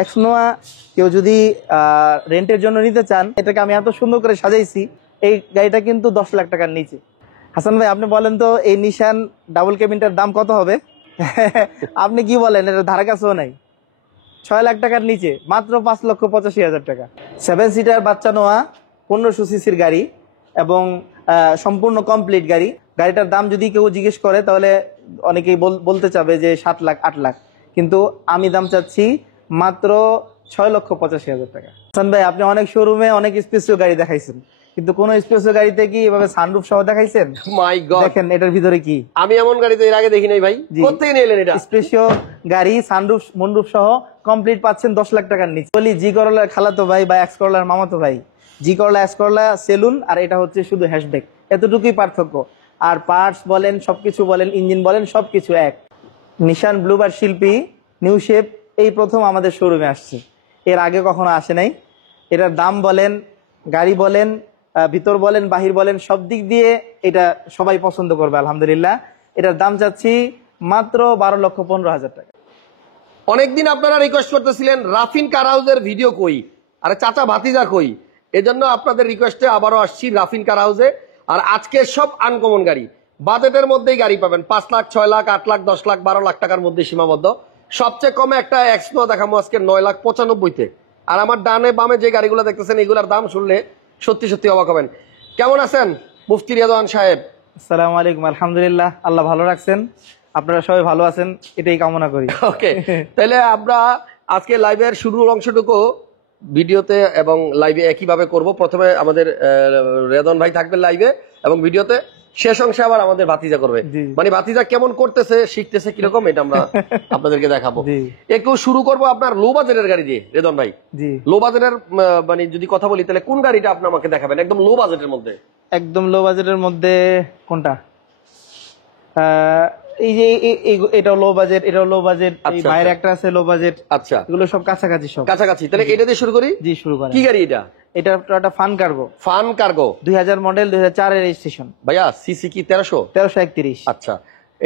এক্সনোয়া কেউ যদি রেন্টের জন্য নিতে চান, এটাকে আমি এত সুন্দর করে সাজাইছি, এই গাড়িটা কিন্তু 10 লাখ টাকার নিচে। হাসান ভাই আপনি বলেন তো এই নিশান ডাবল কেবিনটার দাম কত হবে? আপনি কি বলেন, এটা ধারে কাছেও নাই। 6 লাখ টাকার নিচে, মাত্র 5,85,000 টাকা। 7 সিটার বাচ্চা নোয়া 1500 সিসির গাড়ি এবং সম্পূর্ণ কমপ্লিট গাড়ি। গাড়িটার দাম যদি কেউ জিজ্ঞেস করে তাহলে অনেকেই বলতে চাবে যে 7 লাখ 8 লাখ, কিন্তু আমি দাম চাচ্ছি মাত্র 6,85,000 টাকা। হাসান ভাই আপনি অনেক শোরুমে অনেক স্পেশাল গাড়ি দেখাইছেন, কিন্তু কোন স্পেশাল গাড়িতে কি এভাবে সানরুফ সহ দেখাইছেন? মাই গড, দেখেন এটার ভিতরে কি। আমি এমন গাড়ি তো এর আগে দেখি নাই ভাই। কোত্থেকে নিলেন এটা? স্পেশাল গাড়ি সানরুফ মনরুফ সহ কমপ্লিট পাচ্ছেন 10 লাখ টাকার নিচে। বলি জি করলার খালাতো ভাই বা এক্স করলার মামাতো ভাই, জি করলা এক্স করলা সেলুন, আর এটা হচ্ছে শুধু হ্যাশব্যাক, এতটুকুই পার্থক্য। আর পার্টস বলেন, সবকিছু বলেন, ইঞ্জিন বলেন, সবকিছু এক। নিশান ব্লুবার শিল্পী নিউ শেপ এই প্রথম আমাদের শোরুমে আসছে, এর আগে কখনো আসে নাই। এটার দাম বলেন, গাড়ি বলেন, ভিতর বলেন, বাহির বলেন, সব দিক দিয়ে এটা সবাই পছন্দ করবে আলহামদুলিল্লাহ। এটার দাম চাচ্ছি মাত্র 12,15,000 টাকা। অনেকদিন আপনারা রিকোয়েস্ট করতেছিলেন রাফিন কার হাউসের ভিডিও কই, আরে চাচা ভাতিজা কই, এজন্য আপনাদের রিকোয়েস্টে আবারও আসছি রাফিন কার হাউসে। আর আজকে সব আনকমন গাড়ি, বাজেটের মধ্যেই গাড়ি পাবেন। 5 লাখ, 6 লাখ, 8 লাখ, 10 লাখ, 12 লাখ টাকার মধ্যে সীমাবদ্ধ। সবচেয়ে কমে একটা এক্সনো দেখাবো আজকে 9,95,000-তে। আর আমার ডানে বামে যে গাড়িগুলো দেখতেছেন এগুলোর দাম শুনলে সত্যি সত্যি অবাক হবেন। কেমন আছেন মুফতি রিয়াদওয়ান সাহেব? আসসালামু আলাইকুম। আলহামদুলিল্লাহ, আল্লাহ ভালো রাখছেন, আপনারা সবাই ভালো আছেন এটাই কামনা করি। ওকে, তাহলে আমরা আজকে লাইভের শুরুর অংশটুকু ভিডিওতে এবং লাইভে একইভাবে করব। প্রথমে আমাদের রেদন ভাই থাকবে লাইভে এবং ভিডিওতে, শেষ অংশে আবার আমাদের ভাতিজা করবে। মানে ভাতিজা কেমন করতেছে, শিখতেছে কিরকম, এটা আমরা আপনাদেরকে দেখাবো। একটু শুরু করব আপনার লো বাজেটের গাড়ি দিয়ে। রেদন ভাই, লো বাজেটের মানে যদি কথা বলি তাহলে কোন গাড়িটা আপনি আমাকে দেখাবেন একদম লো বাজেটের মধ্যে? একদম লো বাজেটের মধ্যে কোনটা? এই যে এটাও লো বাজেট, এটাও লো বাজেট, বাইরে একটা আছে লো বাজেট। আচ্ছা, এগুলো সব কাছাকাছি, সব কাছাকাছি। তাহলে এটা দিয়ে শুরু করি। জি শুরু করেন। কি গাড়ি এটা? এটা একটা fun cargo. Fun cargo 2000 model, 2004 এর রেজিস্ট্রেশন। ভাইয়া সিসি কি 1331? আচ্ছা,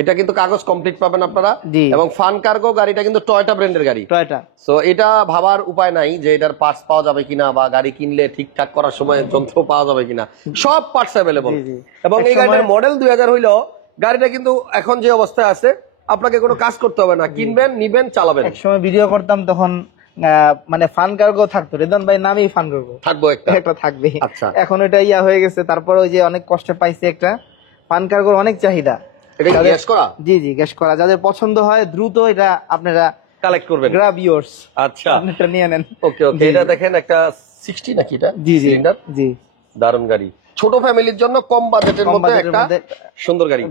এটা কিন্তু কাগজ কমপ্লিট পাবেন আপনারা। এবং ফান কার্গো গাড়িটা কিন্তু টয়োটা ব্র্যান্ডের গাড়ি। টয়োটা। সো এটা ভাবার উপায় নাই যে এটার পার্টস পাওয়া যাবে কিনা বা গাড়ি কিনলে ঠিকঠাক করার সময় যন্ত্র পাওয়া যাবে কিনা, সব পার্টস অ্যাভেলেবল। এবং এই গাড়িটার মডেল 2000 হইলো, গাড়িটা কিন্তু এখন যে অবস্থায় আছে আপনাকে কোনো কাজ করতে হবে না, কিনবেন, নিবেন, চালাবেন। এক সময় ভিডিও করতাম তখন মানে ফান কার্গো থাকতো, রেদন ভাই নামেই ফান কার্গো থাকবো, একটা থাকবে। আচ্ছা, এখন এটা ইয়া হয়ে গেছে। তারপরে ওই যে অনেক কষ্টে পাইছে একটা ফান কার্গোর অনেক চাহিদা। এটা গ্যাস করা? জি জি গ্যাস করা। যাদের পছন্দ হয় দ্রুত এটা আপনারা কালেক্ট করবেন। Grab yours. আচ্ছা, আপনারা নিয়ে নেন। ওকে ওকে, এটা দেখেন একটা 60 নাকি এটা? জি জি জি, দারুণ গাড়ি, ছোট ফ্যামিলির জন্য কম বাজেটের মধ্যে একটা সুন্দর গাড়ি।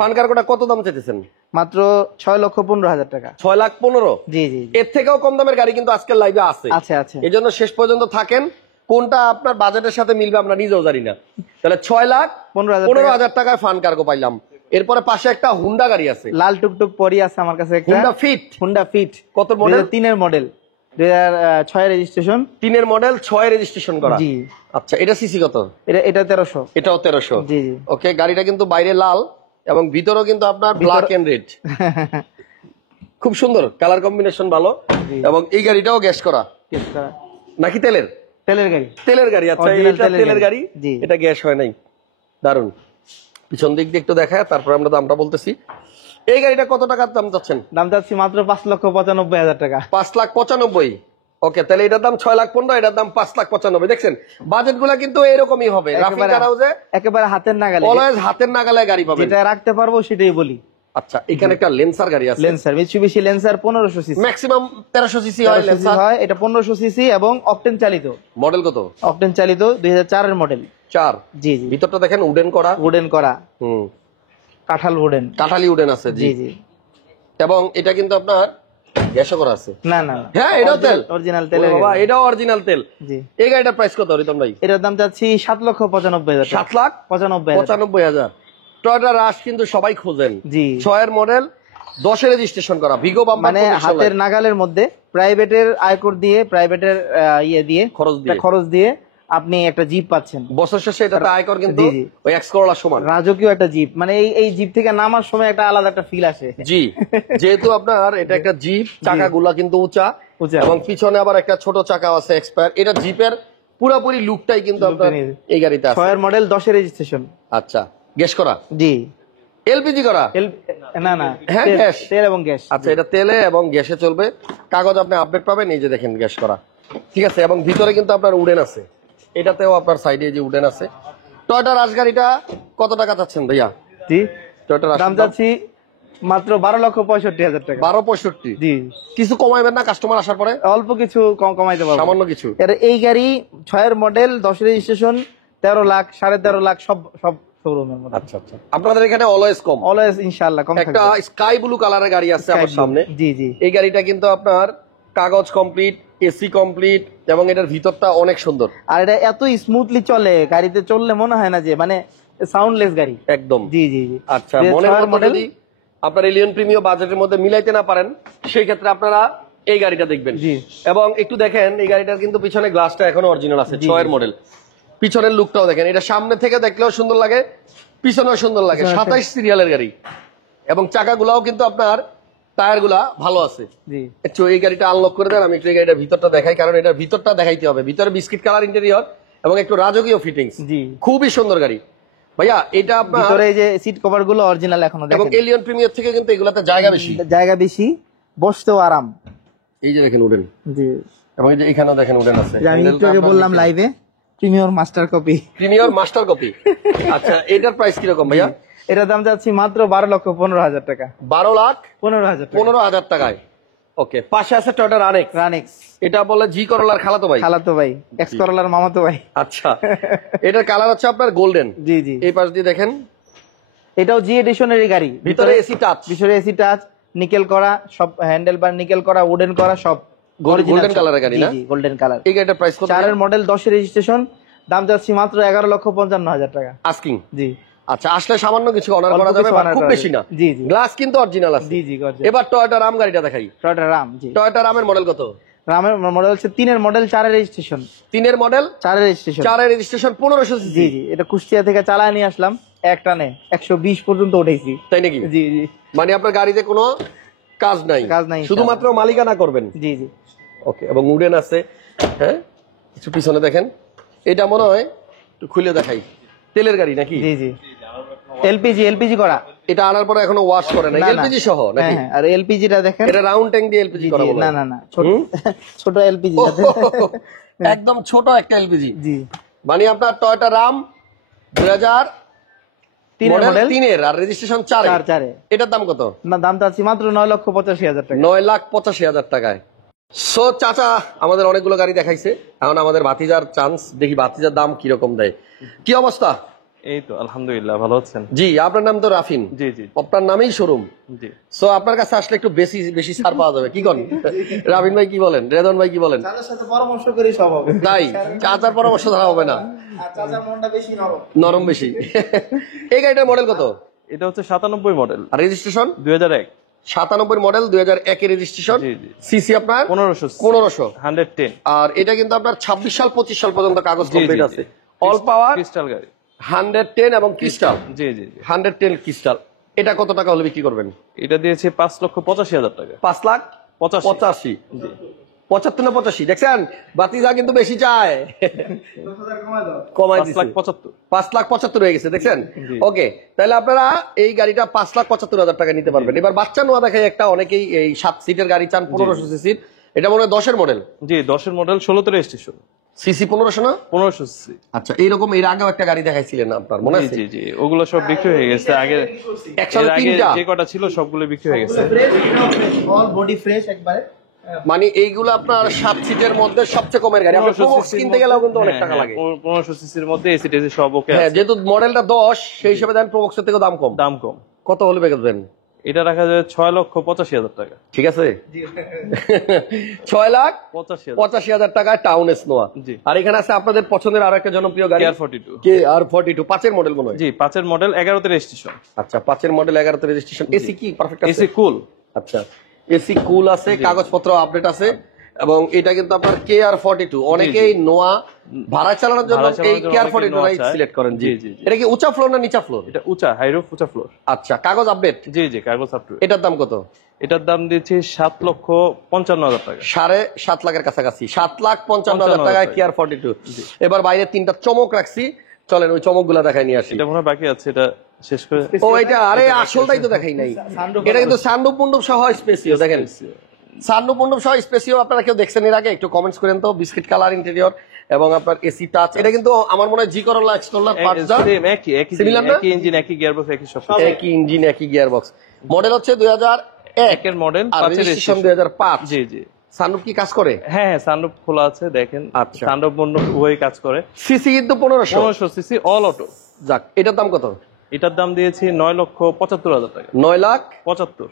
ফান কার্গোটা কত দাম চাইতেছেন? মাত্র 6,15,000 টাকা। 6,15,000? জি জি, এর থেকেও কম দামের গাড়ি কিন্তু আজকের লাইভে আছে। আচ্ছা আচ্ছা, এই জন্য শেষ পর্যন্ত থাকেন, কোনটা আপনার বাজেটের সাথে মিলবে আমরা নিজেও জানি না। তাহলে 6,15,000 টাকায় ফান কার্গো পাইলাম। এরপরে পাশে একটা হুন্ডা গাড়ি আছে, লাল টুকটুক পরি আছে আমার কাছে একটা হুন্ডা ফিট। কত মডেল? 3 এর মডেল, 2006 এর রেজিস্ট্রেশন। 3 এর মডেল, 6 এর রেজিস্ট্রেশন করা। জি আচ্ছা, এটা সিসি কত? এটা 1300। এটাও 1300? জি জি। ওকে, গাড়িটা কিন্তু বাইরে লাল এবং ভিতরেও কিন্তু আপনার ব্ল্যাক এন্ড রেড, খুব সুন্দর কালার কম্বিনেশন, ভালো। এবং এই গাড়িটাও গ্যাস করা নাকি তেলের? তেলের গাড়ি। তেলের গাড়ি, আচ্ছা এটা তেলের গাড়ি, এটা গ্যাস হয় নাই। দারুন। পিছন দিক দিয়ে একটু দেখায় তারপর আমরা দামটা বলতেছি। এই গাড়িটা কত টাকার দাম চাচ্ছেন? দাম চাচ্ছি মাত্র 5,95,000 টাকা। 5,95,000? ওকে, তাহলে এটার দাম 6,15,000, এটার দাম 5,95,000। দেখছেন বাজেট গুলা কিন্তু এরকমই হবে। একেবারে হাতের নাগালে, অলওয়েজ হাতের নাগালে গাড়ি পাবেন, যেটা রাখতে পারবো সেটাই বলি। আচ্ছা, এখানে একটা লেন্সার গাড়ি আছে, Lancer, Mitsubishi Lancer 1500 CC, maximum 1300 CC হয় লেন্সার হয়। এটা 1500 সিসি এবং অকটেন চালিত। মডেল কত? অকটেন চালিত 2004 এর মডেল। 4? জি জি। ভিতরটা দেখেন উডেন করা, উডেন করা, কাঁঠাল উডেন, কাঁঠালি উডেন আছে। জি জি। এবং এটা কিন্তু আপনার গ্যাসও করা আছে। না না, হ্যাঁ এটাও তেল, অরিজিনাল তেল। বাবা, এটাও অরিজিনাল তেল। জি। এই গাড়িটার প্রাইস কত রিতম ভাই? এটার দাম চাচ্ছি 7,95,000। 7,95,000? টয়োটা রাশ কিন্তু সবাই খোঁজেন। জি। 6 এর মডেল, 10 এর রেজিস্ট্রেশন করা, ভিগো বাম্পার, মানে হাতের নাগালের মধ্যে, প্রাইভেটের আয়কর দিয়ে, প্রাইভেটের ইয়ে দিয়ে, খরচ দিয়ে আপনি একটা জিপ পাচ্ছেন। বছর শেষে এটাতে আয়কর কিন্তু ওই এক্স করোলার সমান। রাজকীয় একটা জিপ, মানে এই জিপ থেকে নামার সময় একটা আলাদা একটা ফিল আসে। জি, যেহেতু আপনার এটা একটা জিপ, চাকাগুলা কিন্তু উঁচা এবং পিছনে আবার একটা ছোট চাকা আছে এক্সপায়ার। এটা জিপের পুরোপুরি লুকটাই কিন্তু আপনার এই গাড়িতে আছে। 6 এর মডেল, 10 এর রেজিস্ট্রেশন। আচ্ছা, গ্যাস করা? জি। এলপিজি করা? না না, হ্যাঁ, গ্যাস, তেল এবং গ্যাস। আচ্ছা, এটা তেলে এবং গ্যাসে চলবে। কাগজ আপনি আপডেট পাবেন, এই যে দেখেন গ্যাস করা, ঠিক আছে। এবং ভিতরে কিন্তু আপনার উডেন আছে, এটাতেও আপনার সাইডে যে উডেন আছে। টয়োটা রাশ গাড়িটা কত টাকা চাচ্ছেন ভাইয়া? জি, টয়োটা রাশ দাম যাচ্ছি মাত্র 12,65,000 টাকা। 12,65,000? জি। কিছু কমাইবেন না কাস্টমার আসার পরে? অল্প কিছু কমাইতে পারবো, সামান্য কিছু। এই গাড়ি 6 এর মডেল, 10 এর রেজিস্ট্রেশন, 13 লাখ, 13.5 লাখ, সব শোরুমের মধ্যে। আচ্ছা আচ্ছা, আপনাদের এখানে অলওয়েজ কম? অলওয়েজ ইনশাআল্লাহ কম থাকবে। একটা স্কাই ব্লু কালারের গাড়ি আছে আমার সামনে। জি জি। এই গাড়িটা কিন্তু আপনার কাগজ কমপ্লিট, এসি কমপ্লিট এবং এটার ভিতরটা অনেক সুন্দর। আর এটা এত স্মুথলি চলে, গাড়িতে চললে মনে হয় না যে মানে সাউন্ডলেস গাড়ি একদম। জি জি জি। আচ্ছা, মনের মতো যদি আপনার এলিয়ন প্রিমিয়াম বাজেটের মধ্যে মিলাইতে না পারেন, সেই ক্ষেত্রে আপনারা এই গাড়িটা দেখবেন। জি। এবং একটু দেখেন এই গাড়িটার কিন্তু পিছনে গ্লাসটা এখনো অরিজিনাল আছে, 6 এর মডেল। পিছনের লুকটাও দেখেন, এটা সামনে থেকে দেখলেও সুন্দর লাগে, পিছনেও সুন্দর লাগে। 27 সিরিয়ালের গাড়ি এবং চাকাগুলাও কিন্তু আপনার টায়ার গুলা ভালো আছে। জি। একটু এই গাড়িটা আনলক করে দেন, আমি একটু এই গাড়িটার ভিতরটা দেখাই, কারণ এটার ভিতরটা দেখাইতে হবে। ভিতরে বিস্কিট কালার ইন্টেরিয়র এবং একটু রাজকীয় ফিটিংস। জি, খুবই সুন্দর গাড়ি ভাইয়া। এটা আপনার ভিতরে এই যে সিট কভার গুলো অরিজিনাল এখনো দেখেন, এবং এলিয়ন প্রিমিয়ার থেকে কিন্তু এগুলাতে জায়গা বেশি, বসতেও আরাম। এই যে দেখেন উডেন। জি। এবং এই যে এখানেও দেখেন উডেন আছে। আমি একটু আগে বললাম লাইভে, প্রিমিয়ার মাস্টার কপি। আচ্ছা, এটার প্রাইস কি রকম ভাইয়া? এটার দাম যাচ্ছে মাত্র 12,15,000 টাকা। 12,15,000 টাকায়। ওকে, পাশে আছে টয়োটা রানেক্স। এটা বলে জি করলার খালাতো ভাই, এক্স করলার মামাতো ভাই। আচ্ছা, এটার কালার হচ্ছে আপনার গোল্ডেন। জি জি। এই পাশ দিয়ে দেখেন, এটাও জি এডিশনের গাড়ি। ভিতরে এসি টাচ, নিকেল করা, সব হ্যান্ডেল বার নিকেল করা, উডেন করা, সব গোল্ডেন কালারের গাড়ি না? জি, গোল্ডেন কালার। এই গাড়িটার প্রাইস কত? 4 এর মডেল, 10 এর রেজিস্ট্রেশন, দাম যাচ্ছে মাত্র 11,55,000 টাকা আস্কিং। জি। আচ্ছা, আসলে সামান্য কিছু অনার করা যাবে, খুব বেশি না। জি জি। গ্লাস কিন্তু অরিজিনাল আছে। জি জি। এবার টয়োটা রাম গাড়িটা দেখাই। টয়োটা রাম। জি। টয়োটা রামের মডেল কত? রামের মডেল হচ্ছে 3 এর মডেল, 4 এর রেজিস্ট্রেশন। 3 এর মডেল, 4 এর রেজিস্ট্রেশন। 4 এর রেজিস্ট্রেশন, 1500 সিসি। জি জি। এটা কুষ্টিয়া থেকে চালায় নিয়ে আসলাম, এক টানে 120 পর্যন্ত উঠেছি। তাই নাকি? জি জি। মানে আপনার গাড়িতে কোনো কাজ নাই, শুধুমাত্র মালিকানা করবেন। জি জি। ওকে, এবং উডেন আছে। হ্যাঁ, কিছু পিছনে দেখেন, এটা মনে হয় একটু খুলে দেখাই, তেলের গাড়ি নাকি? জি জি। এলপিজি করা। এটা আনার পরে এখনো ওয়াশ করে না, এলপিজি সহ নাকি? হ্যাঁ, আর এলপিজিটা দেখেন, এটা রাউন্ড ট্যাঙ্ক দিয়ে এলপিজি করা বলে। না, ছোট এলপিজি, একদম ছোট একটা এলপিজি। জি। মানে আপনার টয়োটা রাম 2003 মডেল, 3 এর, আর রেজিস্ট্রেশন 4 এর। এটার দাম কত? না, দামটা আছে মাত্র 9,85,000 টাকা। 9,85,000 টাকায়। সো চাচা আমাদের অনেকগুলো গাড়ি দেখাইছে, এখন আমাদের ভাতিজার চান্স, দেখি ভাতিজার দাম কিরকম দেয়। কি অবস্থা? এই তো আলহামদুলিল্লাহ, ভালো আছেন? জি, আপনার নাম তো রাফিন। জি জি। আপনার নামেই শোরুম। জি। সো আপনার কাছে আসলে একটু বেশি ছাড় পাওয়া যাবে, কি করেন? রাফিন ভাই কি বলেন, রেদন ভাই কি বলেন? চাচার সাথে পরামর্শ করি সব হবে। তাই চাচার পরামর্শ ধরা হবে না, চাচার মনটা বেশি নরম বেশি। এই গাড়িটার মডেল কত? এটা হচ্ছে 97 মডেল, আর রেজিস্ট্রেশন 2001। 97 মডেল, 2001 এর রেজিস্ট্রেশন। সিসি আপনার 1500 110। আর এটা কিন্তু আপনার 26 সাল 25 সাল পর্যন্ত কাগজ কমপ্লিট আছে। অল পাওয়ার ক্রিস্টাল গাড়ি, 110 এবং ক্রিস্টাল। জি জি। 110 ক্রিস্টাল। এটা কত টাকা হলে বিক্রি করবেন? এটা দিয়েছে 5,85,000 টাকা। 5,85,000। জি। 75 না 85? দেখছেন, বাতিজা কিন্তু বেশি চায়, কমাই দিছে। 5,75,000 হয়ে গেছে, দেখছেন? ওকে, তাহলে আপনারা এই গাড়িটা 5,75,000 টাকা নিতে পারবেন। এবার বাচ্চা নোয়া দেখাই একটা, অনেকেই এই 7 সিটের গাড়ি চান, 1500 সিসির। এটা মনে হয় 10 এর মডেল। জি, 10 এর মডেল, 16 তে রেজিস্ট্রেশন। সিসি 1500 না? 1500 সিসি। আচ্ছা, এইরকম এর আগেও একটা গাড়ি দেখাইছিলেন আপনার, মনে আছে? জি জি। ওগুলো সব বিক্রি হয়ে গেছে, আগে যে কটা ছিল সবগুলো বিক্রি হয়ে গেছে। অল বডি ফ্রেশ একবারে। মানে এইগুলো আপনার 7 সিটের মধ্যে সবচেয়ে কমের গাড়ি। আপনার প্রবক্স কিনতে গেলেও কিন্তু অনেক টাকা লাগে। 1500 সিসির মধ্যে এসি টেসি সব ওকে আছে। হ্যাঁ, যেহেতু মডেলটা 10, সেই হিসেবে দেন প্রবক্সের থেকে দাম কম। কত হলে বেচবেন? এটা রাখা যায় 6,85,000 টাকা। ঠিক আছে, 6,85,000 টাকায় টাউন এসনোয়া। আর এখানে আছে আপনাদের পছন্দের আরো একটা জনপ্রিয় গাড়ি, KR42। 5 এর মডেল মনে হয়। জি, 5 এর মডেল, 11 তে রেজিস্ট্রেশন। আচ্ছা, 5 এর মডেল, 11 তে রেজিস্ট্রেশন। এসি কি পারফেক্ট আছে? এসি কুল। আচ্ছা, এসি কুল আছে, কাগজপত্র আপডেট আছে, এবং এটা কিন্তু আপনার KR42 অনেকেই নোয়া ভাড়া চালানোর জন্য এই KR42 সিলেক্ট করেন। জি জি। এটা কি উঁচা ফ্লোর না নিচা ফ্লোর? এটা উঁচা, হাই রুফ উঁচা ফ্লোর। আচ্ছা, কাগজ আপডেট? জি জি, কাগজ আপডেট। এটার দাম কত? এটার দাম দিচ্ছি 7,55,000 টাকা। 7.5 লাখের কাছাকাছি, 7,55,000 টাকায় KR42। এবার বাইরে তিনটা চমক রাখছি, চলেন ওই চমকগুলা দেখাই নিয়ে আসি। এটা মনে হয় বাকি আছে, এটা শেষ করে। ও এটা, আরে আসলটাই তো দেখাই নাই। এটা কিন্তু সানরুফ মন্ডপ সহ স্পেসিও, দেখেন সানরুফ মন্ডপ সহ স্পেসিও। আপনারা কেউ দেখছেন এর আগে? একটু কমেন্টস করেন তো। বিস্কিট কালার ইন্টেরিয়র এবং আপনার এসি টাচ। এটা কিন্তু আমার মনে হয় জি করোলা এক্সটোলার পার্টস দা একই সিমিলার না? একই ইঞ্জিন, একই গিয়ারবক্স, একই সব। একই ইঞ্জিন, একই গিয়ারবক্স। মডেল হচ্ছে 2001 এর মডেল, আর রেজিস্ট্রেশন 2005। জি জি। সানরুফ কি কাজ করে? হ্যাঁ, সানরুফ খোলা আছে, দেখেন। আচ্ছা, সানরুফ মন্ডপ উভয়ই কাজ করে। সিসি কিন্তু 1500 সিসি, অল অটো। যাক, এটার দাম কত? এটার দাম দিয়েছি 9,75,000 টাকা। 9,75,000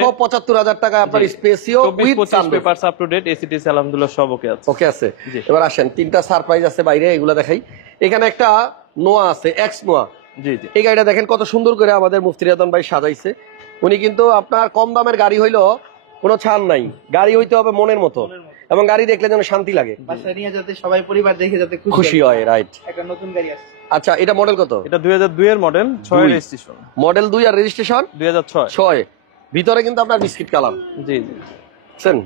9,75,000 টাকা আপনার Spacio with sunroof. Papers up to date, এসিটিসি আলহামদুলিল্লাহ সব ওকে আছে। ওকে আছে। এবার আসেন, তিনটা সারপ্রাইজ আছে বাইরে, এগুলা দেখাই। এখানে একটা নোয়া আছে, এক্স নোয়া। জি জি। এই গাড়িটা দেখেন কত সুন্দর করে আমাদের মুফতি রিয়াদন ভাই সাজাইছে। উনি কিন্তু আপনার কম দামের গাড়ি হইলো কোনো ছাড় নাই, গাড়ি হইতে হবে মনের মতো, এবং গাড়ি দেখলে যেন শান্তি লাগে, বাসায় নিয়ে যাতে সবাই পরিবার দেখে যাতে খুশি হয়। রাইট, একটা নতুন গাড়ি আসছে। আচ্ছা, এটা মডেল কত? এটা 2002 এর মডেল, 6 এর রেজিস্ট্রেশন। মডেল 2 আর রেজিস্ট্রেশন 2006। ভিতরে কিন্তু আপনার বিস্কিট কালার। জি জি। বুঝছেন,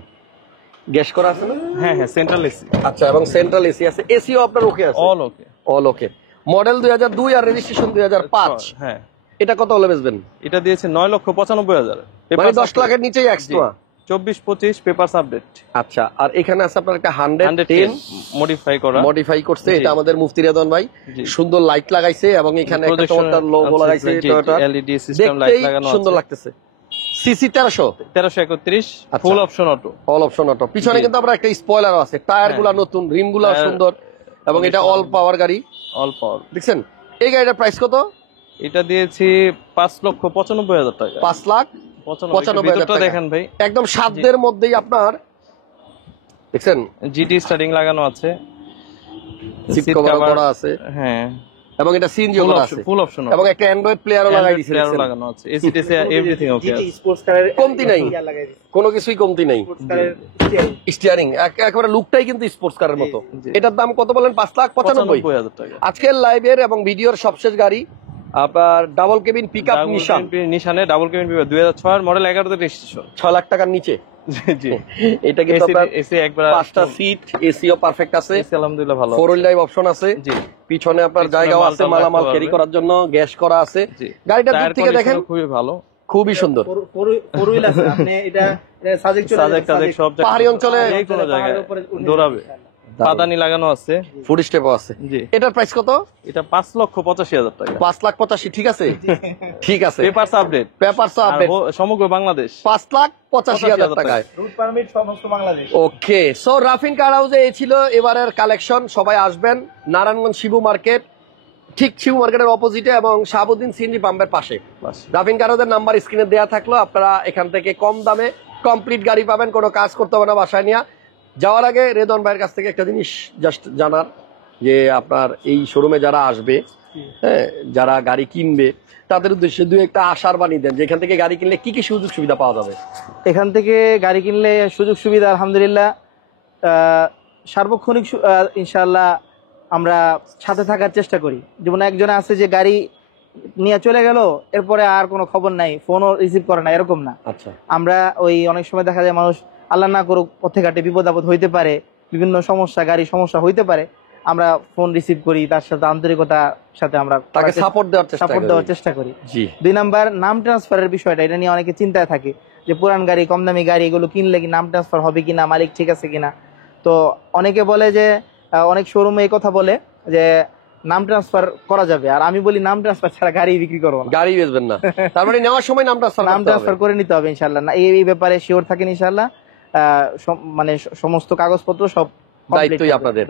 গ্যাস করা আছে না? হ্যাঁ হ্যাঁ, সেন্ট্রাল এসি। আচ্ছা, এবং সেন্ট্রাল এসি আছে, এসিও আপনার ওকে আছে? অল ওকে। অল ওকে। মডেল 2002 আর রেজিস্ট্রেশন 2005। হ্যাঁ। এটা কত হলে বেচবেন? এটা দিয়েছে 9,95,000। মানে 10 লাখের নিচেই এক্সট্রা। 24-25 papers update. আচ্ছা, আর এখানে আছে আপনার একটা 110 মডিফাই করছে। এটা আমাদের মুফতি রিয়াদন ভাই সুন্দর লাইট লাগাইছে, এবং এখানে একটা চমৎকার লোগো লাগাইছে টয়োটা, এলইডি সিস্টেম লাইট লাগানো আছে, সুন্দর লাগতেছে। CC 1331, full option auto. All option auto. পিছনে কিন্তু আমরা একটা স্পয়লারও আছে, টায়ারগুলো নতুন, রিমগুলো সুন্দর, এবং এটা অল পাওয়ার গাড়ি। অল পাওয়ার। দেখছেন এই গাড়িটার প্রাইস কত? এটা দিয়েছি 5,95,000 টাকা। 5,95,000 টাকা। দেখেন ভাই, একদম সাধ্যের মধ্যেই আপনার। দেখছেন জিটি স্টার্টিং লাগানো আছে, সিট কভার করা আছে। হ্যাঁ, এবং এটা সিএনজি করা আছে, ফুল অপশন, এবং একটা অ্যান্ড্রয়েড প্লেয়ারও লাগাই দিয়েছে, লাগানো আছে, এসিটিসি এভরিথিং ওকে আছে। স্পোর্টস কারের কমতি নাই, কোনো কিছুই কমতি নাই। স্টিয়ারিং একেবারে লুকটাই কিন্তু স্পোর্টস কারের মতো। এটার দাম কত বলেন? 5,95,000 টাকা। আজকের লাইভের এবং ভিডিওর সবশেষ গাড়ি আপনার ডাবল কেবিন পিকআপ নিশানে ডাবল কেবিন পিকআপ 2006 এর মডেল, 11 তে রেজিস্ট্রেশন, 6 লাখ টাকার নিচে। জি, এটা কিন্তু আপনার এসি একবার 5টা সিট, এসিও পারফেক্ট আছে, এসি আলহামদুলিল্লাহ ভালো, 4 হুইল ড্রাইভ অপশন আছে। জি, পিছনে আপনার জায়গাও আছে, মালামাল ক্যারি করার জন্য গ্যাস করা আছে। গাড়িটা দূর থেকে দেখেন খুবই ভালো, খুবই সুন্দর। 4 হুইল আছে, আপনি এটা সাজেক সব জায়গায়, পাহাড়ি অঞ্চলে যে কোনো জায়গায় দৌড়াবে। পাদানি লাগানো আছে, ফুড স্টেপও আছে। জি, এটার প্রাইস কত? এটা 5,85,000 টাকা। 5,85,000, ঠিক আছে, ঠিক আছে। পেপারস আপডেট, সমগ্র বাংলাদেশ 5,85,000 টাকায়, রুট পারমিট সমস্ত বাংলাদেশ। ওকে, সো রাফিন কার হাউসে এই ছিল এবারের কালেকশন। সবাই আসবেন, নারায়ণগঞ্জ শিবু মার্কেট, ঠিক শিবু মার্কেটের অপোজিটে এবং শাহাবুদ্দিন সিএনজি পাম্পের পাশে। রাফিন কার হাউসের নাম্বার স্ক্রিনে দেওয়া থাকলো, আপনারা এখান থেকে কম দামে কমপ্লিট গাড়ি পাবেন, কোনো কাজ করতে হবে না বাসায় নিয়ে। যাওয়ার আগে রেদন ভাইয়ের কাছ থেকে একটা জিনিস জাস্ট জানার, যে আপনার এই শোরুমে যারা আসবে, হ্যাঁ, যারা গাড়ি কিনবে, তাদের উদ্দেশ্যে দুই একটা আশার বাণী দেন, যে এখান থেকে গাড়ি কিনলে কি কি সুযোগ সুবিধা পাওয়া যাবে। এখান থেকে গাড়ি কিনলে সুযোগ সুবিধা আলহামদুলিল্লাহ সার্বক্ষণিক ইনশাআল্লাহ আমরা সাথে থাকার চেষ্টা করি। যেমন একজনে আছে যে গাড়ি নিয়ে চলে গেল, এরপরে আর কোনো খবর নাই, ফোনও রিসিভ করে না, এরকম না। আচ্ছা, আমরা ওই অনেক সময় দেখা যায় মানুষ আল্লাহ না করুক পথে ঘাটে বিপদ আপদ হইতে পারে, বিভিন্ন সমস্যা, গাড়ি সমস্যা হইতে পারে, আমরা ফোন রিসিভ করি, তার সাথে আন্তরিকতার সাথে আমরা তাকে সাপোর্ট দেওয়ার চেষ্টা করি। 2 নাম্বার, নাম ট্রান্সফারের বিষয়টা, এটা নিয়ে অনেকে চিন্তায় থাকে যে পুরান গাড়ি, কম দামি গাড়ি, এগুলো কিনলে কি নাম ট্রান্সফার হবে কিনা, মালিক ঠিক আছে কিনা। তো অনেকে বলে যে, অনেক শোরুমে এই কথা বলে যে নাম ট্রান্সফার করা যাবে, আর আমি বলি নাম ট্রান্সফার ছাড়া গাড়ি বিক্রি করবো না, গাড়ি বেচবেন না। তার মানে নেওয়ার সময় নাম ট্রান্সফার করে নিতে হবে ইনশাআল্লাহ। না, এই ব্যাপারে শিওর থাকেন ইনশাআল্লাহ। মানে সমস্ত কাগজপত্র সব দায়িত্বই আপনাদের।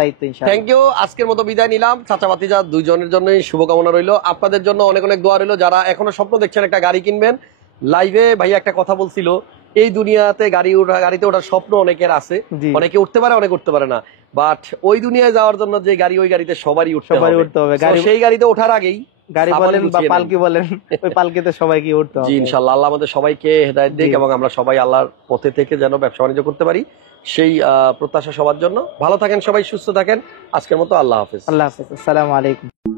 Thank you. আজকের মতো বিদায় নিলাম। চাচা ভাতিজা দুইজনের জন্যই শুভকামনা রইলো, আপনাদের জন্য অনেক অনেক দোয়া রইলো। যারা এখনো স্বপ্ন দেখছেন একটা গাড়ি কিনবেন, লাইভে ভাইয়া একটা কথা বলছিল, এই দুনিয়াতে গাড়িতে ওঠার স্বপ্ন অনেকের আছে, অনেকে উঠতে পারে, অনেকে উঠতে পারে না, বাট ওই দুনিয়ায় যাওয়ার জন্য যে গাড়ি, ওই গাড়িতে সবারই উঠতে হবে। সেই গাড়িতে ওঠার আগেই গাড়ি বলেন বা পালকি বলেন, ওই পালকিতে সবাইকে উঠতে হবে। জি, ইনশাআল্লাহ আল্লাহ আমাদের সবাইকে হেদায়েত দিক, এবং আমরা সবাই আল্লাহর পথে থেকে যেন ব্যবসা বাণিজ্য করতে পারি। সেই প্রত্যাশা সবার জন্য। ভালো থাকেন সবাই, সুস্থ থাকেন। আজকের মতো আল্লাহ হাফেজ। আল্লাহ হাফেজ, আসসালামু আলাইকুম।